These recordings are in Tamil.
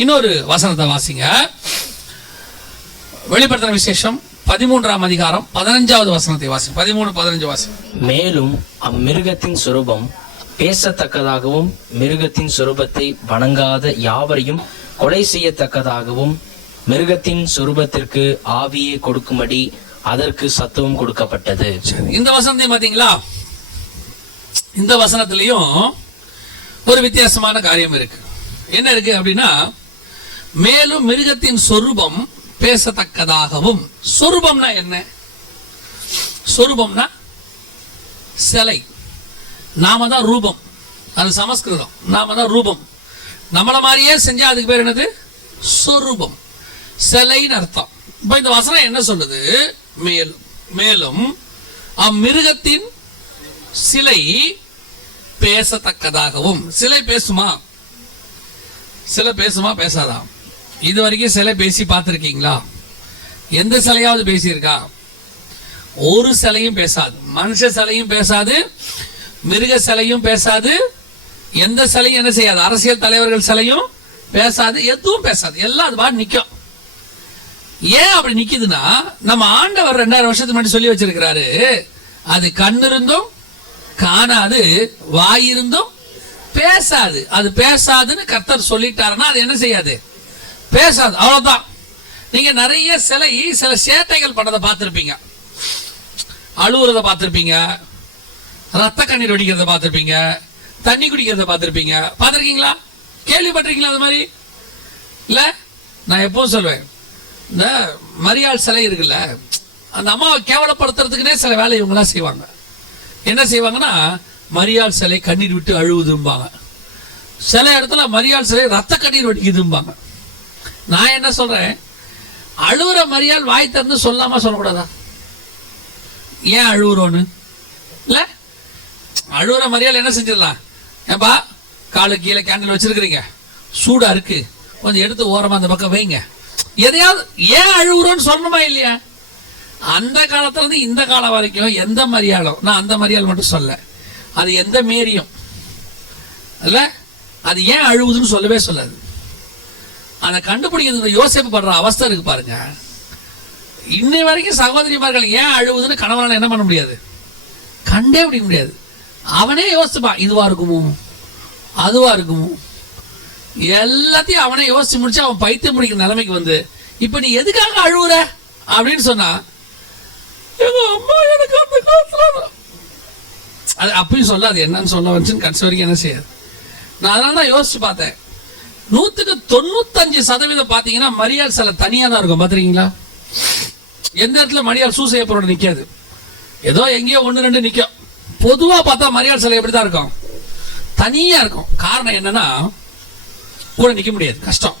இன்னொரு வசனத்தை வாசிங்க. வெளிப்படுத்தின விசேஷம் பதிமூன்றாம் அதிகாரம் பதினஞ்சாவது வசனத்தை வாசி பதிமூணு பதினஞ்சு வாசி மேலும் அம்மிருகத்தின் சுரூபம் பேசத்தக்கதாகவும் மிருகத்தின் சுரூபத்தை வணங்காத யாவரையும் கொலை செய்யத்தக்கதாகவும் மிருகத்தின் சுரூபத்திற்கு ஆவியை கொடுக்கும்படி அதற்கு சத்துவம் கொடுக்கப்பட்டது. இந்த வசனத்தையும் பாத்தீங்களா? இந்த வசனத்திலையும் ஒரு வித்தியாசமான காரியம் இருக்கு. என்ன இருக்கு அப்படின்னா மேலும் மிருகத்தின் சொரூபம் பேசத்தக்கதாகவும். சொரூபம்னா என்ன? சொரூபம்னா சிலை. நாம தான் ரூபம். அது சமஸ்கிருதம். நாம தான் ரூபம். நம்மளை மாதிரியே செஞ்சா அதுக்கு பேர் என்னது? சொரூபம். சிலைன்னு அர்த்தம். இப்போ இந்த வசனம் என்ன சொல்லுது? மேலும் மேலும் அம்மிருகத்தின் சிலை பேசத்தக்கதாகவும். சிலை பேசுமா? சிலை பேசுமா? பேசாதான் இது வரைக்கும் சிலை பேசி பார்த்துருக்கீங்களா? எந்த சிலையாவது பேசியிருக்கா? ஒரு சிலையும் பேசாது. மனுஷ சிலையும் பேசாது. மிருக சிலையும் பேசாது. எந்த சிலையும் என்ன செய்யாது? அரசியல் தலைவர்கள் சிலையும் பேசாது. எதுவும் பேசாது. எல்லாம் அது பாட்டு நிற்கும் ஏன் அப்படி நிற்குதுன்னா நம்ம ஆண்டவர் ரெண்டாயிரம் வருஷத்துக்கு முன்னாடி சொல்லி வச்சிருக்கிறாரு. அது கண் இருந்தும் காணாது வாய் இருந்தும் பேசாது. அது பேசாதுன்னு கர்த்தர் சொல்லிட்டாருன்னா அது என்ன செய்யாது? பேசாது அவ்வளோதான் நீங்கள் நிறைய சிலை சில சேட்டைகள் பண்ணதை பார்த்துருப்பீங்க. அழுவுறத பார்த்துருப்பீங்க. ரத்த கண்ணீர் வடிக்கிறத பார்த்துருப்பீங்க. தண்ணி குடிக்கிறத பார்த்துருப்பீங்க. பார்த்துருக்கீங்களா? கேள்விப்பட்டிருக்கீங்களா அது மாதிரி? இல்லை? நான் எப்பவும் சொல்வேன் இந்த மரியாள் சிலை இருக்குல்ல அந்த அம்மாவை கேவலப்படுத்துறதுக்குனே சில வேலை இவங்கெல்லாம் செய்வாங்க. என்ன செய்வாங்கன்னா மரியாள் சிலை கண்ணீர் விட்டு அழுவுதும்பாங்க. சில இடத்துல மரியாள் சிலை ரத்த கண்ணீர் வடிக்குதும்பாங்க. நான் என்ன சொல்கிறேன் அழுகிற மரியால் வாய் திறந்து சொல்லாமல் சொல்லக்கூடாதா? ஏன் அழுகுறோன்னு இல்லை? அழுகிற மரியால் என்ன செஞ்சிடலாம்? ஏன்பா காலு கீழே கேண்டில் வச்சுருக்கிறீங்க. சூடாக இருக்குது கொஞ்சம் எடுத்து ஓரமாக அந்த பக்கம் வைங்க. எதையாவது ஏன் அழுகுறோன்னு சொல்லணுமா இல்லையா? அந்த காலத்துலேருந்து இந்த காலம் வரைக்கும் எந்த மரியாளும் நான் அந்த மரியாதை மட்டும் சொல்ல. அது எந்த மேரியும். இல்லை? அது ஏன் அழுகுதுன்னு சொல்லவே சொல்லாது. அதை கண்டுபிடிக்கிறது யோசிப்பு படுற அவஸ்தை இருக்கு பாருங்க. இன்னை வரைக்கும் சகோதரிமார்கள் ஏன் அழுவுதுன்னு கணவனால் என்ன பண்ண முடியாது? கண்டே பிடிக்க முடியாது. அவனே யோசிச்சுப்பான் இதுவா இருக்குமோ? அதுவா இருக்குமோ? எல்லாத்தையும் அவனே யோசிச்சு முடிச்சு அவன் பைத்தியம் முடிக்கிற நிலைமைக்கு வந்து இப்போ நீ எதுக்காக அழுவுற? அப்படின்னு சொன்னா எங்க அம்மா எனக்கு அந்த காலத்துல அது அப்பயும் சொல்லாது என்னன்னு சொல்ல வந்துச்சுன்னு கடைசி வரைக்கும் என்ன செய்யாது? நான் அதனால தான் யோசிச்சு பார்த்தேன். நூத்துக்கு தொண்ணூத்தஞ்சு சதவீதம் பாத்தீங்கன்னா மரியாள் சில தனியா தான் இருக்கும். பாத்துறீங்களா எந்த இடத்துல மரியாள் சூசையப்பரோட நிக்காது. ஏதோ எங்கேயோ ஒன்று ரெண்டு நிற்கும் பொதுவாக பார்த்தா மரியாள் சிலை எப்படி தான் இருக்கும்? தனியாக இருக்கும். காரணம் என்னன்னா கூட நிற்க முடியாது. கஷ்டம்.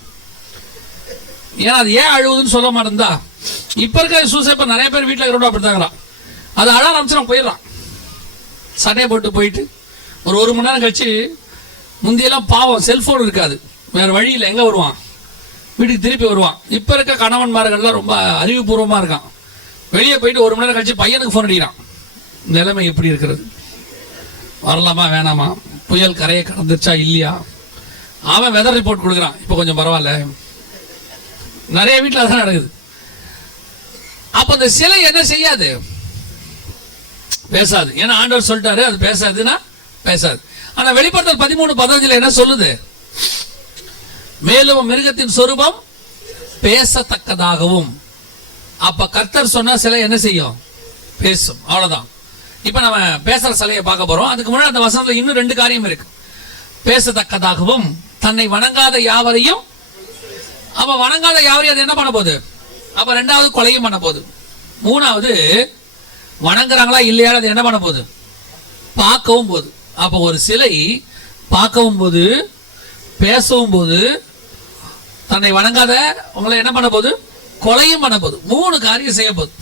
ஏன்னா அது ஏன் அழுவுதுன்னு சொல்ல மாட்டேந்தா இப்போ இருக்கிற சூசைப்பர் நிறைய பேர் வீட்டில் இருக்கிறோம் அப்படித்தாங்களாம். அது அழ ஆரம்பிச்சு போயிடுறான். சட்டையை போட்டு போயிட்டு ஒரு ஒரு மணி நேரம் கழிச்சு முந்தியெல்லாம் பாவம் செல்ஃபோன் இருக்காது. வேறு வழியில் எங்கே வருவான்? வீட்டுக்கு திருப்பி வருவான். இப்போ இருக்க கணவன்மார்கள்லாம் ரொம்ப அறிவுபூர்வமாக இருக்கான். வெளியே போயிட்டு ஒரு மணி நேரம் கழிச்சு பையனுக்கு ஃபோன் அடிக்கிறான். நிலைமை எப்படி இருக்கிறது? வரலாமா வேணாமா? புயல் கரையை கடந்துச்சா இல்லையா? அவன் வெதர் ரிப்போர்ட் கொடுக்குறான். இப்போ கொஞ்சம் பரவாயில்ல. நிறைய வீட்டில் அதான் நடக்குது. அப்போ அந்த சிலை என்ன செய்யாது? பேசாது. ஏன்னா ஆண்டவர் சொல்லிட்டாரு அது பேசாதுன்னா பேசாது. ஆனால் வெளிப்படுத்தல் பதிமூணு பதினஞ்சில் என்ன சொல்லுது? மேலும் மிருகத்தின் சொரூபம் பேசத்தக்கதாகவும். அப்ப கர்த்தர் சொன்ன சிலை என்ன செய்யும்? பேசும். அவ்வளவுதான். இப்ப நம்ம பேசுற சிலையை பார்க்க போறோம். அதுக்கு முன்னாடி அந்த வசனத்துல இன்னும் ரெண்டு காரியம் இருக்கு. பேசத்தக்கதாகவும் தன்னை வணங்காத யாவரையும் அப்ப வணங்காத யாவரையும் அது என்ன பண்ண போகுது? அப்ப ரெண்டாவது கொலையும் பண்ண போகுது. மூணாவது வணங்குறாங்களா இல்லையா அது என்ன பண்ண போகுது? பார்க்கவும் போகுது. அப்போ ஒரு சிலை பார்க்கவும் போது பேசவும் போது தன்னை வணங்காத உங்களை என்ன பண்ண போகுது கொலையும் பண்ண போகுது மூணு காரியம் செய்ய போகுது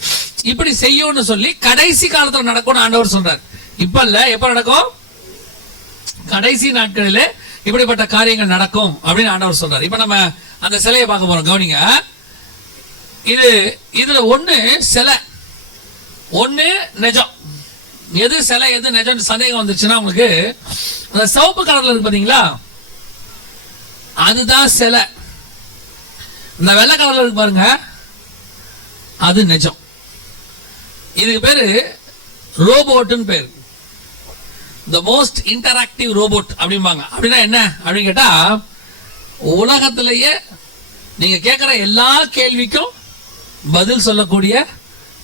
இப்படி செய்யும்னு சொல்லி கடைசி காலத்துல நடக்கும்னு ஆண்டவர் சொல்றார். இப்ப இல்ல எப்ப நடக்கும்? கடைசி நாட்களிலே இப்படிப்பட்ட காரியங்கள் நடக்கும் அப்படின்னு ஆண்டவர் சொல்றாரு. இப்ப நம்ம அந்த சிலையை பார்க்க போறோம். கவனிங்க. இது இதுல ஒண்ணு சிலை. ஒண்ணு நிஜம். எது சிலை எது நிஜம் சந்தேகம் வந்துச்சுன்னா உங்களுக்கு அந்த சிவப்பு கலர்ல இருக்கு பாத்தீங்களா? அதுதான் சிலை. இந்த வெள்ளை கலர்ல இருக்கு பாருங்க. அது நிஜம். இதுக்கு பேரு ரோபோட்டுன்னு பேர். த மோஸ்ட் இன்டராக்டிவ் ரோபோட் அப்படிம்பாங்க. அப்படின்னா என்ன? அப்படின்னு கேட்டால் உலகத்திலேயே நீங்கள் கேட்குற எல்லா கேள்விக்கும் பதில் சொல்லக்கூடிய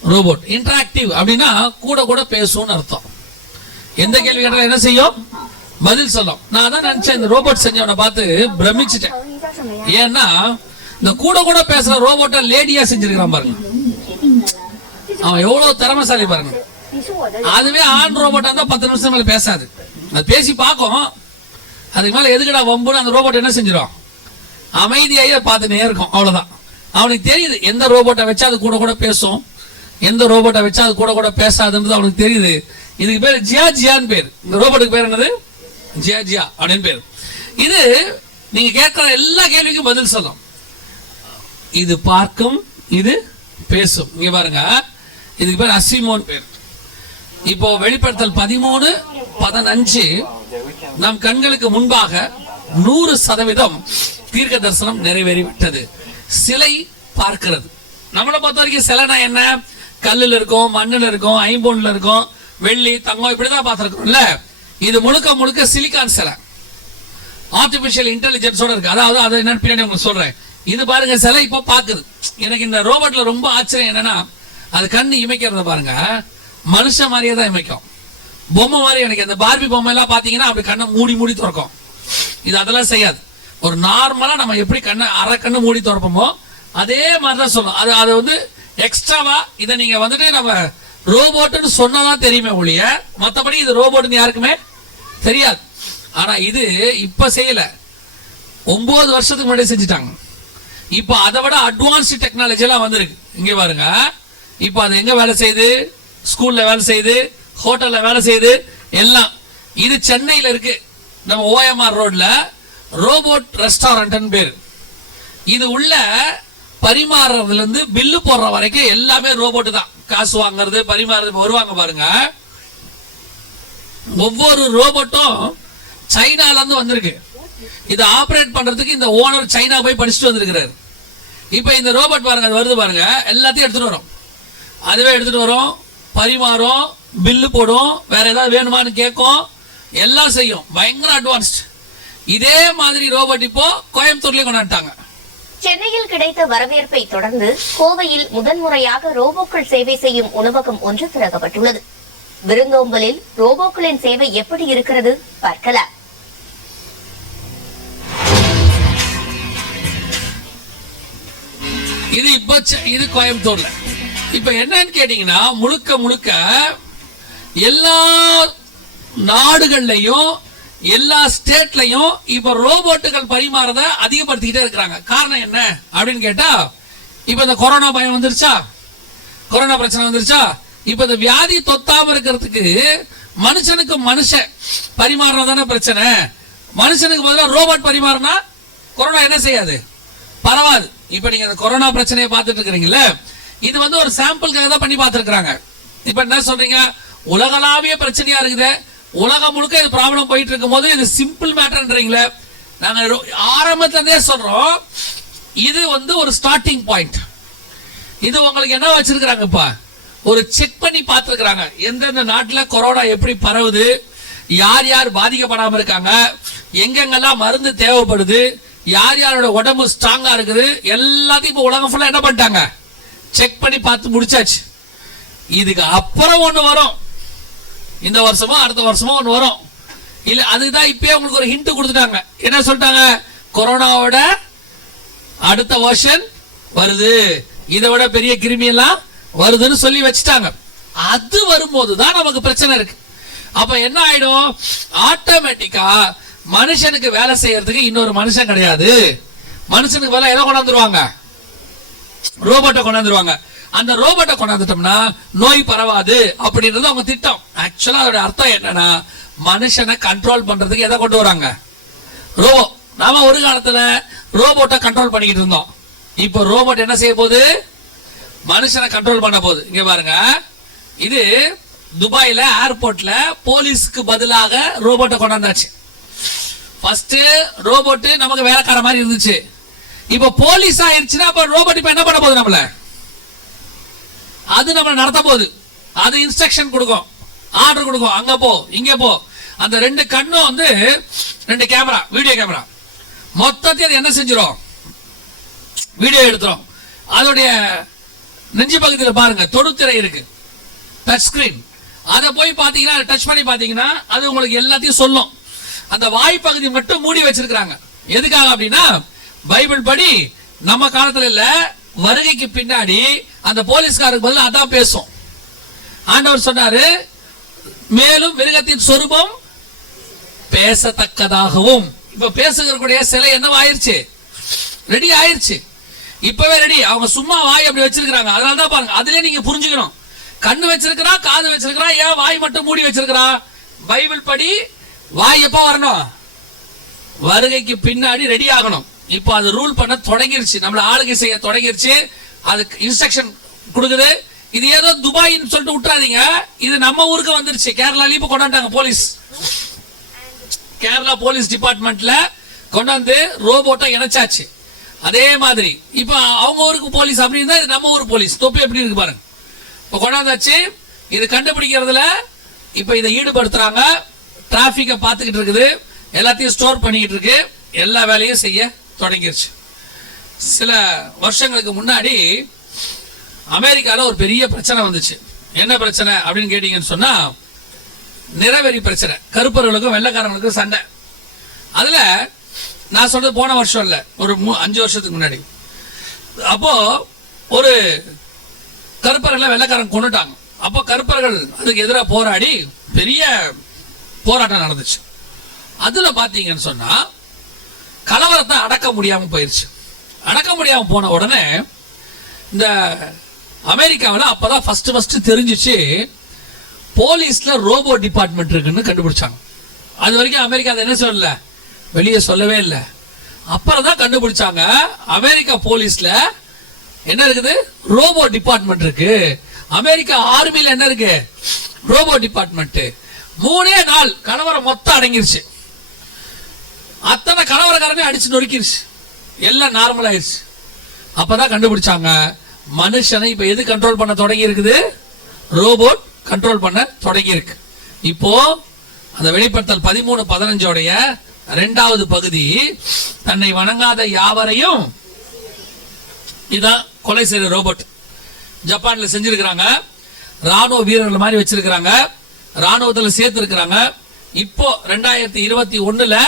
ரோபோட் இன்டராக்டிவ் அப்படின்னா கூட கூட பேசும்னு அர்த்தம். எந்த கேள்வி கேட்டாலும் என்ன செய்யும்? பதில் சொல்லும். நான் தான் நினச்சேன் இந்த ரோபோட் செஞ்சவனை பார்த்து பிரமிச்சிட்டேன். ஏன்னா இந்த கூட கூட பேசுற ரோபோட்டை லேடியா செஞ்சிருக்கிறான் பாருங்க. அவன் எவ்வளவு திறமைசாலி பாருங்க. அதுவே ஆண் ரோபோட்டா இருந்தா பத்து நிமிஷம் மேல பேசாது. அது பேசி பார்க்கும். அதுக்கு மேல எதுக்கடா வம்புன்னு அந்த ரோபோட் என்ன செஞ்சிருவான் அமைதியாகி பார்த்துட்டே இருக்கும். அவ்வளவுதான். அவனுக்கு தெரியுது எந்த ரோபோட்டை வச்சா அது கூட கூட பேசும். எந்த ரோபோட்டை வச்சா அது கூட கூட பேசாதுன்றது அவனுக்கு தெரியுது. இதுக்கு பேர் ஜியா ஜியான்னு பேர். இந்த ரோபோட்டுக்கு பேர் என்னது? ஜியா ஜியா அப்படின்னு பேர். இது நீங்க கேட்கிற எல்லா கேள்விக்கும் பதில் சொல்லும். இது பார்க்கும் இது பேசும். இங்க பாருங்க. இதுக்கு பேர் அசிமோன் பேர். இப்போ வெளிப்படுத்தல் பதிமூணு பதினஞ்சு. நம் கண்களுக்கு முன்பாக நூறு சதவீதம் தீர்க்க தரிசனம் நிறைவேறிவிட்டது. சிலை பார்க்கிறது. நம்மளை பொறுத்த வரைக்கும் சிலைனா என்ன? கல்லுல இருக்கும் மண்ணுல இருக்கும் ஐம்பொன்ல இருக்கும் வெள்ளி தங்கம் இப்படிதான் பார்த்துருக்கோம்ல இது முழுக்க முழுக்க சிலிக்கான் சிலை. ஆர்டிபிஷியல் இன்டெலிஜென்ஸோட இருக்கு. அதாவது அதை என்னன்னு பின்னாடி உங்களுக்கு சொல்றேன். இது பாருங்க சிலை இப்போ பாக்குது. எனக்கு இந்த ரோபோட்ல ரொம்ப ஆச்சரியம் என்னன்னா அது கண்ணு இமைக்கிறத பாருங்க. மனுஷன் மாதிரியே தான் இமைக்கும். பொம்மை மாதிரி எனக்கு இந்த பார்பி பொம்மை எல்லாம் பாத்தீங்கன்னா அப்படி கண்ணை மூடி மூடி திறக்கும். இது அதெல்லாம் செய்யாது. ஒரு நார்மலா நம்ம எப்படி கண்ணை அரை கண்ணு மூடி திறப்போமோ அதே மாதிரி தான் சொல்லும். அது அது வந்து எக்ஸ்ட்ராவா இதை நீங்க வந்துட்டு நம்ம ரோபோட்டுன்னு சொன்னதான் தெரியுமே ஒழிய மற்றபடி இது ரோபோட்னு யாருக்குமே தெரியாது. ஆனா இது இப்ப செய்யல. ஒன்பது வருஷத்துக்கு முன்னாடி செஞ்சுட்டாங்க. இப்போ அதை விட அட்வான்ஸ்டு டெக்னாலஜிலாம் வந்திருக்கு. இங்கே பாருங்க. இப்போ அது எங்கே வேலை செய்யுது? ஸ்கூலில் வேலை செய்யுது ஹோட்டலில் வேலை செய்யுது எல்லாம். இது சென்னையில் இருக்கு. நம்ம ஓஎம்ஆர் ரோட்ல ரோபோட் ரெஸ்டாரண்ட்னு பேர். இது உள்ள பரிமாறுறதுலேருந்து பில்லு போடுற வரைக்கும் எல்லாமே ரோபோட்டு தான். காசு வாங்குறது பரிமாறுறது வருவாங்க பாருங்க. ஒவ்வொரு ரோபோட்டும் சைனால இருந்து வந்திருக்கு. இதை ஆப்ரேட் பண்றதுக்கு இந்த ஓனர் சைனா போய் படிச்சுட்டு வந்திருக்கிறார். இப்போ இந்த ரோபோட் பாருங்க அது வருது பாருங்க. எல்லாத்தையும் எடுத்துட்டு வரும். அதுவே எடுத்துட்டு வரும். பரிமாறும் பில்லு போடும் வேற ஏதாவது வேணுமான்னு கேட்கும். எல்லாம் செய்யும். பயங்கர அட்வான்ஸ்ட் இதே மாதிரி ரோபோட் இப்போ கோயம்புத்தூர்லயே கொண்டாட்டாங்க சென்னையில் கிடைத்த வரவேற்பை தொடர்ந்து கோவையில் முதன்முறையாக ரோபோக்கள் சேவை செய்யும் உணவகம் ஒன்று திறக்கப்பட்டுள்ளது. விருந்தோம்பலில் ரோபோக்களின் சேவை எப்படி இருக்கிறது பார்க்கலாம். இது இப்ப செ- இது கோயம்புத்தூர்ல. இப்ப என்னன்னு கேட்டீங்கன்னா முழுக்க முழுக்க எல்லா நாடுகள்லையும் எல்லா ஸ்டேட்லையும் இப்ப ரோபோட்டுகள் பரிமாறத அதிகப்படுத்திக்கிட்டே இருக்கிறாங்க. காரணம் என்ன அப்படின்னு கேட்டா இப்ப இந்த கொரோனா பயம் வந்துருச்சா? கொரோனா பிரச்சனை வந்துருச்சா? இப்ப இந்த வியாதி தொத்தாம இருக்கிறதுக்கு மனுஷனுக்கு மனுஷன் பரிமாறினா தானே பிரச்சனை. மனுஷனுக்கு பதிலாக ரோபோட் பரிமாறினா கொரோனா என்ன செய்யாது? பரவாது. இப்போ நீங்க அந்த கொரோனா பிரச்சனையை பார்த்துட்டு இருக்கிறீங்கல்ல இது வந்து ஒரு சாம்பிளுக்காக தான் பண்ணி பார்த்துருக்குறாங்க. இப்போ என்ன சொல்றீங்க? உலகளாவிய பிரச்சனையா இருக்குது. உலகம் முழுக்க இது ப்ராப்ளம் போயிட்டு இருக்கும் போது இது சிம்பிள் மேட்டர்ன்றீங்களே நாங்கள் ஆரம்பத்துலேருந்தே இருந்தே சொல்றோம் இது வந்து ஒரு ஸ்டார்டிங் பாயிண்ட் இது உங்களுக்கு என்ன வச்சிருக்கிறாங்கப்பா ஒரு செக் பண்ணி பார்த்துருக்குறாங்க. எந்தெந்த நாட்டில் கொரோனா எப்படி பரவுது? யார் யார் பாதிக்கப்படாமல் இருக்காங்க? எங்கெங்கெல்லாம் மருந்து தேவைப்படுது? யார் யாரோட உடம்பு ஸ்ட்ராங்காக இருக்குது எல்லாத்தையும் இப்போ உலகம் ஃபுல்லாக என்ன பண்ணிட்டாங்க? செக் பண்ணி பார்த்து முடிச்சாச்சு. இதுக்கு அப்புறம் ஒன்று வரும். இந்த வருஷமோ அடுத்த வருஷமோ ஒன்று வரும். இல்லை அதுதான் இப்பயே உங்களுக்கு ஒரு ஹிண்ட் கொடுத்துட்டாங்க. என்ன சொல்லிட்டாங்க? கொரோனாவோட அடுத்த வருஷன் வருது. இதை விட பெரிய கிருமியெல்லாம் வருதுன்னு சொல்லி வச்சுட்டாங்க. அது வரும்போது தான் நமக்கு பிரச்சனை இருக்கு. அப்ப என்ன ஆயிடும்? ஆட்டோமேட்டிக்கா மனுஷனுக்கு வேலை செய்யறதுக்கு இன்னொரு மனுஷன் கிடையாது. மனுஷனுக்கு வேலை எதை கொண்டாந்துருவாங்க? ரோபோட்டை கொண்டாந்துருவாங்க. அந்த ரோபோட்டை கொண்டாந்துட்டோம்னா நோய் பரவாது அப்படின்றது அவங்க திட்டம். ஆக்சுவலா அதோட அர்த்தம் என்னன்னா மனுஷனை கண்ட்ரோல் பண்றதுக்கு எதை கொண்டு வராங்க? ரோபோ நாம ஒரு காலத்துல ரோபோட்டை கண்ட்ரோல் பண்ணிக்கிட்டு இருந்தோம். இப்போ ரோபோட் என்ன செய்ய போகுது? மனுஷனை கண்ட்ரோல் பண்ண போகுது. இங்க பாருங்க. இது துபாயில ஏர்போர்ட்ல போலீஸ்க்கு பதிலாக ரோபோட்டை கொண்டாந்தாச்சு. ஃபர்ஸ்ட் ரோபோட் நமக்கு வேலைக்கார மாதிரி இருந்துச்சு. இப்போ போலீஸ் ஆயிடுச்சுன்னா அப்ப ரோபோட் இப்போ என்ன பண்ண போகுது நம்மள? அது நம்மளை நடத்த போகுது. அது இன்ஸ்ட்ரக்ஷன் கொடுக்கும். ஆர்டர் கொடுக்கும். அங்க போ இங்க போ. அந்த ரெண்டு கண்ணும் வந்து ரெண்டு கேமரா வீடியோ கேமரா மொத்தத்தையும் அது என்ன செஞ்சிடும் வீடியோ எடுத்துரும். அதோடைய நெஞ்சு பகுதியில் பாருங்க தொடுத்திரை இருக்கு. டச் ஸ்கிரீன் அதை போய் பார்த்தீங்கன்னா டச் பண்ணி பார்த்தீங்கன்னா அது உங்களுக்கு எல்லாத்தையும் சொல்லும். அந்த வாய் பகுதி மட்டும் மூடி வச்சிருக்கிறாங்க. எதுக்காக அப்படின்னா பைபிள் படி நம்ம காலத்துல இல்ல வருகைக்கு பின்னாடி அந்த போலீஸ்காருக்கு பதில் அதான் பேசும். ஆண்டவர் சொன்னாரு மேலும் மிருகத்தின் சொரூபம் பேசத்தக்கதாகவும். இப்ப பேசுகிறக்கூடிய சிலை என்னவா ஆயிருச்சு ரெடி ஆயிருச்சு. இப்பவே ரெடி அவங்க சும்மா வாய் அப்படி வச்சிருக்காங்க அதனால தான் பாருங்க அதுலயே நீங்க புரிஞ்சுக்கணும். கண்ணு வச்சிருக்கிறா காது வச்சிருக்கிறா ஏன் வாய் மட்டும் மூடி வச்சிருக்கிறா? பைபிள் படி வாய் எப்போ வரணும்? வருகைக்கு பின்னாடி ரெடி ஆகணும். இப்போ அது ரூல் பண்ண தொடங்கிருச்சு. நம்மள ஆளுகை செய்ய தொடங்கிருச்சு. அதுக்கு இன்ஸ்ட்ரக்ஷன் கொடுக்குது. இது ஏதோ துபாயின்னு சொல்லிட்டு விட்டுறாதீங்க. இது நம்ம ஊருக்கு வந்துருச்சு. கேரளாலையும் இப்போ கொண்டாண்டாங்க போலீஸ். கேரளா போலீஸ் டிபார்ட்மெண்ட்ல கொண்டாந்து ரோபோட்டை இணைச்சாச்சு. அதே மாதிரி இப்போ அவங்க ஊருக்கு போலீஸ் அப்படி இது நம்ம ஊர் போலீஸ். தொப்பி எப்படி இருக்கு பாருங்க. இப்போ கொண்டாந்தாச்சு. இது கண்டுபிடிக்கிறதுல இப்போ இதை ஈடுபடுத்துறாங்க. டிராஃபிக்கை பார்த்துக்கிட்டு இருக்குது. எல்லாத்தையும் ஸ்டோர் பண்ணிக்கிட்டு இருக்கு. எல்லா வேலையும் செய்ய தொடங்கிருச்சு. சில வருஷங்களுக்கு முன்னாடி அமெரிக்காவில் ஒரு பெரிய பிரச்சனை வந்துச்சு. என்ன பிரச்சனை அப்படின்னு கேட்டிங்கன்னு சொன்னால் நிறவெறி பிரச்சனை. கருப்பர்களுக்கும் வெள்ளக்காரங்களுக்கும் சண்டை. அதில் நான் சொல்கிறது போன வருஷம் இல்லை ஒரு மூ- அஞ்சு வருஷத்துக்கு முன்னாடி. அப்போது ஒரு கருப்பர்களை வெள்ளைக்காரன் கொண்டுட்டாங்க அப்போ கருப்பர்கள் அதுக்கு எதிராக போராடி பெரிய போராட்டம் நடந்துச்சு. அதில் பார்த்தீங்கன்னு சொன்னால் கலவரத்தை அடக்க முடியாமல் போயிடுச்சு அடக்க முடியாமல் போன உடனே இந்த அமெரிக்காவில் அப்போ தான் ஃபஸ்ட்டு ஃபஸ்ட்டு தெரிஞ்சிச்சு போலீஸில் ரோபோ டிபார்ட்மெண்ட் இருக்குன்னு கண்டுபிடிச்சாங்க. அது வரைக்கும் அமெரிக்கா அதை என்ன சொல்லல? வெளியே சொல்லவே இல்லை. அப்புறம் தான் கண்டுபிடிச்சாங்க அமெரிக்கா போலீஸில் என்ன இருக்குது? ரோபோ டிபார்ட்மெண்ட் இருக்கு. அமெரிக்கா ஆர்மியில் என்ன இருக்கு? ரோபோ டிபார்ட்மெண்ட்டு மூணே நாள் கலவரம் மொத்தம் அடங்கிருச்சு. அத்தனை கலவரக்காரனே அடிச்சு நொறுக்கிருச்சு. எல்லாம் நார்மல் ஆயிருச்சு. அப்பதான் கண்டுபிடிச்சாங்க மனுஷனை இப்ப எது கண்ட்ரோல் பண்ண தொடங்கி இருக்குது? ரோபோட் கண்ட்ரோல் பண்ண தொடங்கி இருக்கு. இப்போ அந்த வெளிப்படுத்தல் பதிமூணு பதினஞ்சோடைய ரெண்டாவது பகுதி தன்னை வணங்காத யாவரையும் இதான் கொலை செய்யற ரோபோட் ஜப்பான்ல செஞ்சிருக்கிறாங்க. ராணுவ வீரர்கள் மாதிரி வச்சிருக்கிறாங்க. ராணுவத்தில் சேர்த்துருக்குறாங்க. இப்போ ரெண்டாயிரத்தி இருபத்தி ஒன்றில்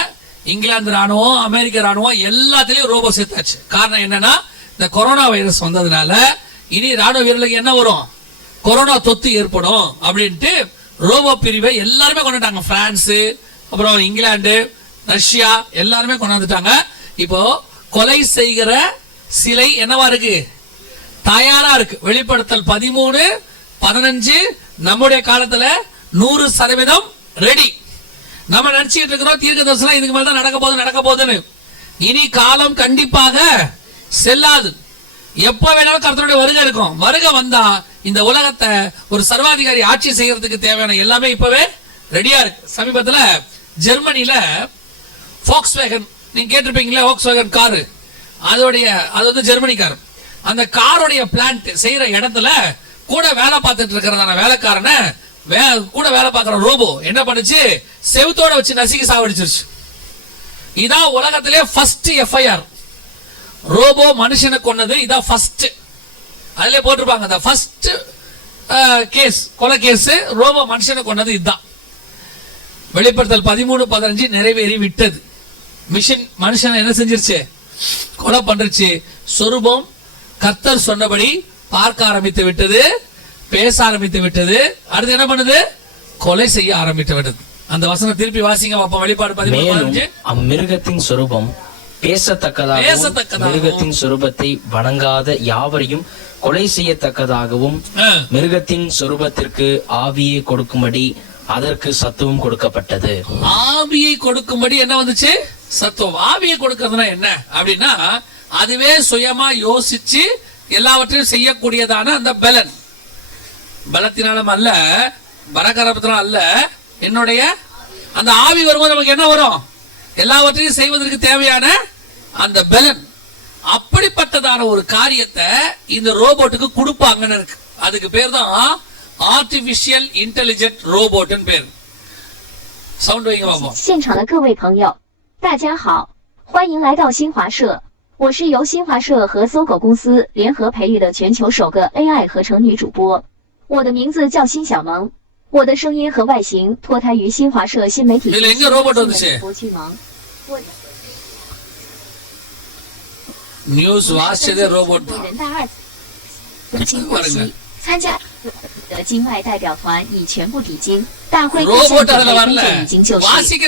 இங்கிலாந்து ராணுவம் அமெரிக்க ராணுவம் எல்லாத்துலேயும் ரோபோ சேர்த்தாச்சு. காரணம் என்னன்னா இந்த கொரோனா வைரஸ் வந்ததுனால இனி ராணுவ வீரர்களுக்கு என்ன வரும்? கொரோனா தொத்து ஏற்படும் அப்படின்ட்டு ரோபோ பிரிவை எல்லாருமே கொண்டாட்டாங்க. பிரான்ஸு அப்புறம் இங்கிலாந்து ரஷ்யா எல்லாருமே கொண்டாந்துட்டாங்க. இப்போ கொலை செய்கிற சிலை என்னவா இருக்கு? தயாரா இருக்கு. வெளிப்படுத்தல் பதிமூணு பதினஞ்சு நம்முடைய காலத்துல நூறு சதவீதம் ரெடி நம்ம நினைச்சிட்டு இருக்கிறோம் தீர்க்க தரிசனம் இதுக்கு மேல தான் நடக்க போகுது நடக்க போகுதுன்னு. இனி காலம் கண்டிப்பாக செல்லாது. எப்ப வேணாலும் கருத்தருடைய வருகை இருக்கும். வருகை வந்தா இந்த உலகத்தை ஒரு சர்வாதிகாரி ஆட்சி செய்யறதுக்கு தேவையான எல்லாமே இப்பவே ரெடியா இருக்கு. சமீபத்துல ஜெர்மனில ஃபோக்ஸ் வேகன் நீங்க கேட்டிருப்பீங்களே ஃபோக்ஸ் வேகன் காரு அதோடைய அது வந்து ஜெர்மனி கார் அந்த காருடைய பிளான்ட் செய்யற இடத்துல கூட வேலை பார்த்துட்டு இருக்கிறதான வேலைக்காரனை வே கூட வேலை பார்க்குற ரோபோ என்ன பண்ணுச்சு? செவுத்தோட வச்சு நசுக்கி சாவடிச்சிருச்சு. இதான் உலகத்திலே ஃபர்ஸ்ட் எஃப்ஐஆர் ரோபோ மனுஷனை கொன்னது இதான் ஃபர்ஸ்ட் அதிலே போட்டிருப்பாங்க அந்த ஃபர்ஸ்ட் கேஸ் கொலை கேஸ் ரோபோ மனுஷனை கொன்னது இதுதான் வெளிப்படுத்தல் பதிமூணு பதினஞ்சு நிறைவேறி விட்டது. மிஷின் மனுஷனை என்ன செஞ்சிருச்சு? கொலை பண்ணிருச்சு சொரூபம் கர்த்தர் சொன்னபடி பார்க்க ஆரம்பித்து விட்டது. பேச ஆரம்பித்து விட்டது. அடுத்து என்ன பண்ணுது? கொலை செய்ய ஆரம்பித்து விட்டது. அந்த வசனம் திருப்பி வாசிங்க. அப்ப வெளிப்பாடு பதிமூணு மேலும் அம்மிருகத்தின் சொரூபம் பேசத்தக்கதாகவும், மிருகத்தின் சொரூபத்தை வணங்காத யாவரையும் கொலை செய்யத்தக்கதாகவும். மிருகத்தின் சொரூபத்திற்கு ஆவியை கொடுக்கும்படி அதற்கு சத்துவம் கொடுக்கப்பட்டது. ஆவியை கொடுக்கும்படி என்ன வந்துச்சு? சத்துவம். ஆவியை கொடுக்கறதுனா என்ன? அப்படின்னா அதுவே சுயமா யோசிச்சு எல்லாவற்றையும் செய்யக்கூடியதான அந்த பலன். பலத்தினாலும் அல்ல பரகரத்தினாலும் அல்ல என்னுடைய அந்த ஆவி வரும்போது நமக்கு என்ன வரும் எல்லாவற்றையும் செய்வதற்கு தேவையான அந்த பலன் அப்படிப்பட்டதான ஒரு காரியத்தை இந்த ரோபோட்டுக்கு கொடுப்பாங்கன்னு இருக்கு அதுக்கு பேர் தான் ஆர்டிபிஷியல் இன்டெலிஜென்ட் ரோபோட்னு பேர் சவுண்ட் வைங்க பாப்போம் 现场的各位朋友，大家好，欢迎来到新华社。我是由新华社和搜狗公司联合培育的全球首个 AI 合成女主播。 我的名字叫辛小萌，我的声音和外形脱胎于新华社新媒体。你连个萝卜都不行。我人大二，经过了你参加，你的经外代表团已全部抵京，大会已经结束。我七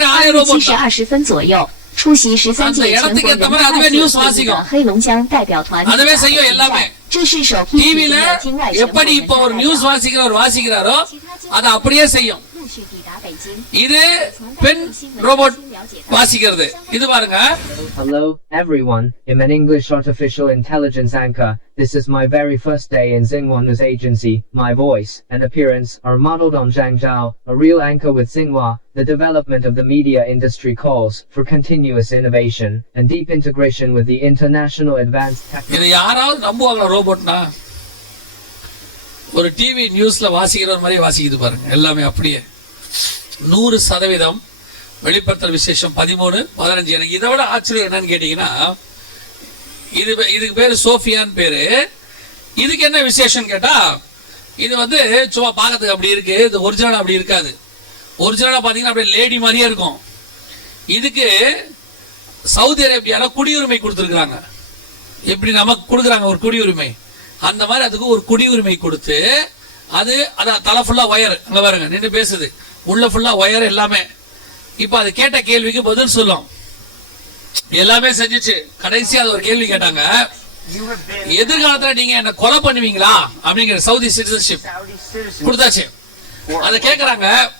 时二十分左右。出席十三届全国人大代表会议的黑龙江代表团 அதுவே செய்யும் எல்லாமே 这是首批 டிவில 的境外全国 எப்படி 人 இப்போ 大 ஒரு 代 நியூஸ் 表 வாசிக்கிறவர் வாசிக்கிறாரோ அதை அப்படியே செய்யும் 陆续抵达北京。 இது பெண் ரோபோட் வாசிக்கிறது இது பாருங்க Hello, everyone. I'm an English artificial intelligence anchor. This is my very first day in Xinhua News Agency. My voice and appearance are modeled on Zhang Zhao, a real anchor with Xinhua. The development of the media industry calls for continuous innovation and deep integration with the international advanced technology. இதை யாராவது நம்புவாங்களா ரோபோட்னா ஒரு டிவி நியூஸ்ல வாசிக்கிற மாதிரி வாசிக்குது பாருங்க எல்லாமே அப்படியே நூறு சதவீதம் வெளிப்படுத்தல் விசேஷம் பதிமூணு பதினஞ்சு. எனக்கு இதை விட ஆச்சரியம் என்னன்னு கேட்டீங்கன்னா இது இதுக்கு பேரு சோஃபியான்னு பேரு. இதுக்கு என்ன விசேஷம் கேட்டா இது வந்து சும்மா பார்க்கறதுக்கு அப்படி இருக்கு இது ஒரிஜினலாக அப்படி இருக்காது. ஒரிஜினலா பார்த்தீங்கன்னா அப்படியே லேடி மாதிரியே இருக்கும். இதுக்கு சவுதி அரேபியால குடியுரிமை கொடுத்துருக்குறாங்க. எப்படி நமக்கு கொடுக்குறாங்க ஒரு குடியுரிமை? அந்த மாதிரி அதுக்கு ஒரு குடியுரிமை கொடுத்து அது அதான் தலை ஃபுல்லா ஒயர் அங்கே பாருங்க நின்று பேசுது. உள்ள ஃபுல்லா ஒயர் எல்லாமே. இப்போ அது கேட்ட கேள்விக்கு பதில் சொல்லும். எல்லாமே செஞ்சுச்சு. கடைசி அது ஒரு கேள்வி கேட்டாங்க எதிர்காலத்துல நீங்க என்ன கொலை பண்ணுவீங்களா? அப்படிங்கிற சவுதி சிட்டிசன்ஷிப் கொடுத்தாச்சு. அதை கேக்குறாங்க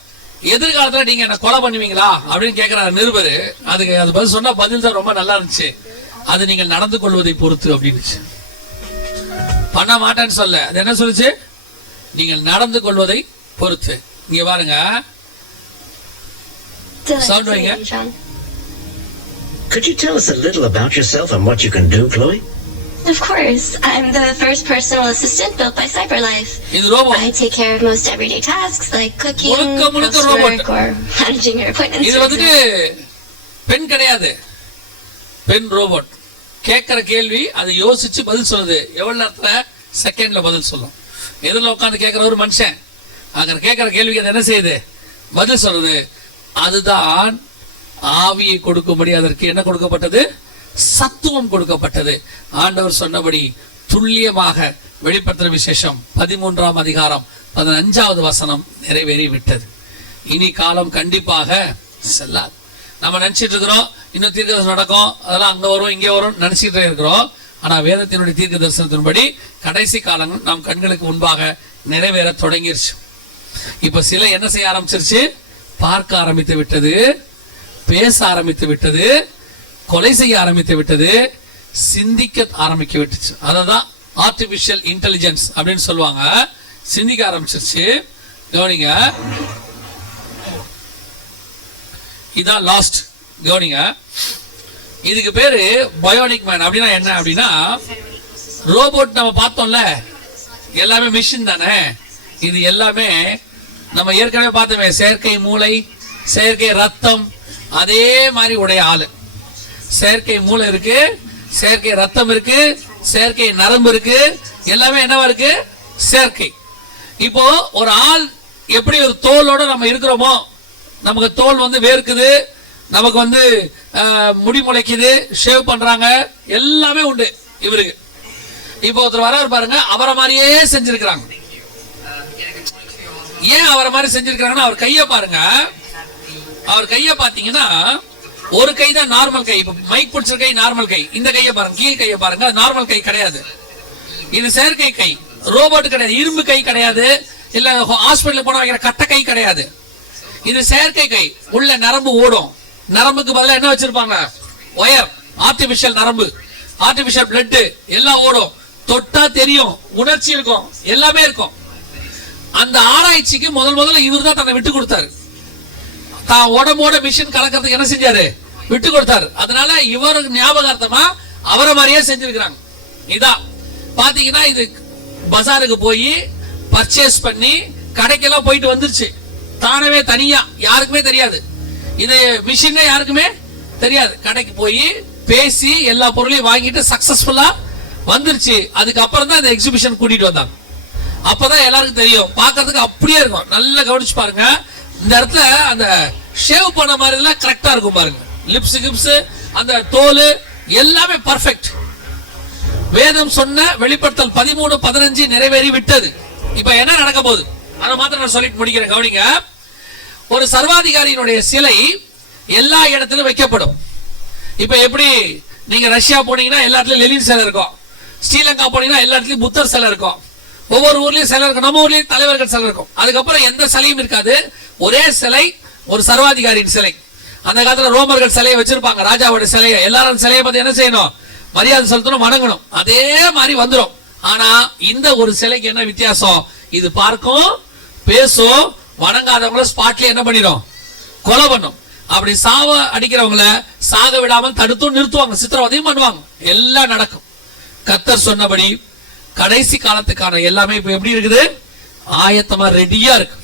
எதிர்காலத்துல நீங்க என்ன கொலை பண்ணுவீங்களா? அப்படின்னு கேக்குறாரு நிருபர். அதுக்கு அது பதில் சொன்னா பதில் தான் ரொம்ப நல்லா இருந்துச்சு. அது நீங்கள் நடந்து கொள்வதை பொறுத்து அப்படின்னுச்சு. பண்ண மாட்டேன்னு சொல்ல. அது என்ன சொல்லுச்சு? நீங்கள் நடந்து கொள்வதை பொறுத்து. இங்க பாருங்க சவுண்ட் வைங்க Could you tell us a little about yourself and what you can do, Chloe? Of course. I'm the first personal assistant built by CyberLife. I take care of most everyday tasks like cooking, housework, robot. or managing your appointments. இது வந்துட்டு. பெண் கிடையாது பெண் ரோபோட் கேட்கிற கேள்வி அது யோசிச்சு பதில் சொல்லுது எவ்வளவு நேரத்துல செகண்ட்ல பதில் சொல்லும் எதிரில் உட்காந்து கேட்கிற ஒரு மனுஷன் அங்கே கேட்கிற கேள்விக்கு அது என்ன செய்யுது? பதில் சொல்லுது. அதுதான் ஆவியை கொடுக்கும்படி அதற்கு என்ன கொடுக்கப்பட்டது? சத்துவம் கொடுக்கப்பட்டது. ஆண்டவர் சொன்னபடி துல்லியமாக வெளிப்படுத்துற விசேஷம் பதிமூன்றாம் அதிகாரம் பதினஞ்சாவது வசனம் நிறைவேறி விட்டது இனி காலம் கண்டிப்பாக செல்லாது. நம்ம நினைச்சிட்டு இருக்கிறோம் இன்னும் தீர்க்க தரிசனம் நடக்கும் அதெல்லாம் அங்க வரும் இங்கே வரும் நினைச்சிட்டு இருக்கிறோம். ஆனால் வேதத்தினுடைய தீர்க்க தரிசனத்தின்படி கடைசி காலங்கள் நம் கண்களுக்கு முன்பாக நிறைவேற தொடங்கிருச்சு. இப்ப சில என்ன செய்ய ஆரம்பிச்சிருச்சு? பார்க்க ஆரம்பித்து விட்டது பேச ஆரம்பித்து விட்டது கொலை செய்ய ஆரம்பித்து விட்டது சிந்திக்க ஆரம்பிக்க விட்டுச்சு. அததான் ஆர்டிபிஷியல் இன்டெலிஜென்ஸ் அப்படின்னு சொல்லுவாங்க. சிந்திக்க ஆரம்பிச்சிருச்சு. கவனிங்க. இதான் லாஸ்ட் கவனிங்க. இதுக்கு பேரு பயோனிக் மேன் அப்படின்னா என்ன அப்படின்னா ரோபோட் நம்ம பார்த்தோம்ல. எல்லாமே மிஷின் தானே. இது எல்லாமே நம்ம ஏற்கனவே பார்த்தோமே செயற்கை மூளை செயற்கை ரத்தம் அதே மாதிரி உடைய ஆளு. செயற்கை மூளை இருக்கு செயற்கை ரத்தம் இருக்கு செயற்கை நரம்பு இருக்கு எல்லாமே என்னவா இருக்கு? செயற்கை. இப்போ ஒரு ஆள் எப்படி ஒரு தோலோட நம்ம இருக்கிறோமோ நமக்கு தோல் வந்து வேர்க்குது நமக்கு வந்து முடி முளைக்குது ஷேவ் பண்றாங்க எல்லாமே உண்டு இவருக்கு. இப்போ ஒருத்தர் வராரு பாருங்க அவரை மாதிரியே செஞ்சிருக்கிறாங்க. ஏன் அவரை மாதிரி செஞ்சிருக்கிறாங்கன்னா அவர் கையை பாருங்க. அவர் கையை பாத்தீங்கன்னா ஒரு கை தான் நார்மல் கை. இப்ப மைக் பிடிச்சிருக்க கை நார்மல் கை. இந்த கையை பாருங்க கீழ் கையை பாருங்க. நார்மல் கை கிடையாது. இது செயற்கை கை. ரோபோட் கிடையாது. இரும்பு கை கிடையாது. இல்ல ஹாஸ்பிட்டல் போன வைக்கிற கட்ட கை கிடையாது. இது செயற்கை கை. உள்ள நரம்பு ஓடும். நரம்புக்கு பதிலாக என்ன வச்சிருப்பாங்க? ஒயர் ஆர்டிபிஷியல் நரம்பு. ஆர்டிபிஷியல் பிளட் எல்லாம் ஓடும். தொட்டா தெரியும். உணர்ச்சி இருக்கும். எல்லாமே இருக்கும். அந்த ஆராய்ச்சிக்கு முதல் முதல்ல இவர் தான் தன்னை விட்டு கொடுத்தாரு. தான் உடம்போட மிஷின் கலக்கிறதுக்கு என்ன செஞ்சாரு? விட்டு கொடுத்தாரு. அதனால இவருக்கு ஞாபகார்த்தமா அவரை மாதிரியே செஞ்சிருக்கிறாங்க. இதான். பாத்தீங்கன்னா இது பஜாருக்கு போய் பர்ச்சேஸ் பண்ணி கடைக்கெல்லாம் போயிட்டு வந்துருச்சு. தானவே தனியா. யாருக்குமே தெரியாது. இது மிஷின் யாருக்குமே தெரியாது. கடைக்கு போய் பேசி எல்லா பொருளையும் வாங்கிட்டு சக்சஸ்ஃபுல்லா வந்துருச்சு. அதுக்கப்புறம் தான் இந்த எக்ஸிபிஷன் கூட்டிட்டு வந்தாங்க. அப்பதான் எல்லாருக்கும் தெரியும். பாக்குறதுக்கு அப்படியே இருக்கும். நல்லா கவனிச்சு பாருங்க. இந்த இடத்துல அந்த ஷேவ் பண்ண மாதிரி எல்லாம் கரெக்டா இருக்கும் பாருங்க. லிப்ஸ் கிப்ஸ் அந்த தோல் எல்லாமே பர்ஃபெக்ட் வேதம் சொன்ன வெளிப்படுத்தல் பதிமூணு பதினஞ்சு நிறைவேறி விட்டது. இப்ப என்ன நடக்க போகுது? அதை மாத்திரம் நான் சொல்லிட்டு முடிக்கிறேன். கவனிங்க. ஒரு சர்வாதிகாரியினுடைய சிலை எல்லா இடத்துலயும் வைக்கப்படும். இப்ப எப்படி நீங்க ரஷ்யா போனீங்கன்னா எல்லா இடத்துலயும் லெலின் சிலை இருக்கும். ஸ்ரீலங்கா போனீங்கன்னா எல்லா இடத்துலயும் புத்தர் சிலை இருக்கும். ஒவ்வொரு ஊர்லயும் சிலை இருக்கும். நம்ம ஊர்லயும் தலைவர்கள் சிலை இருக்கும். அதுக்கப்புறம் எந்த சிலையும் இருக்காது. ஒரே சிலை ஒரு சர்வாதிகாரியின் சிலை. அந்த காலத்துல ரோமர்கள் சிலையை வச்சிருப்பாங்க. ராஜாவோட சிலையை. எல்லாரும் சிலையை பார்த்து என்ன செய்யணும்? மரியாதை செலுத்தணும் வணங்கணும். அதே மாதிரி வந்துடும் ஆனா இந்த ஒரு சிலைக்கு என்ன வித்தியாசம்? இது பார்க்கும் பேசும் வணங்காதவங்கள ஸ்பாட்ல என்ன பண்ணிடும் கொலை பண்ணும். அப்படி சாவ அடிக்கிறவங்கள சாக விடாமல் தடுத்தும் நிறுத்துவாங்க. சித்திரவதையும் பண்ணுவாங்க. எல்லாம் நடக்கும். கத்தர் சொன்னபடி கடைசி காலத்துக்கான எல்லாமே இப்ப எப்படி இருக்குது? ஆயத்தமா ரெடியா இருக்கு.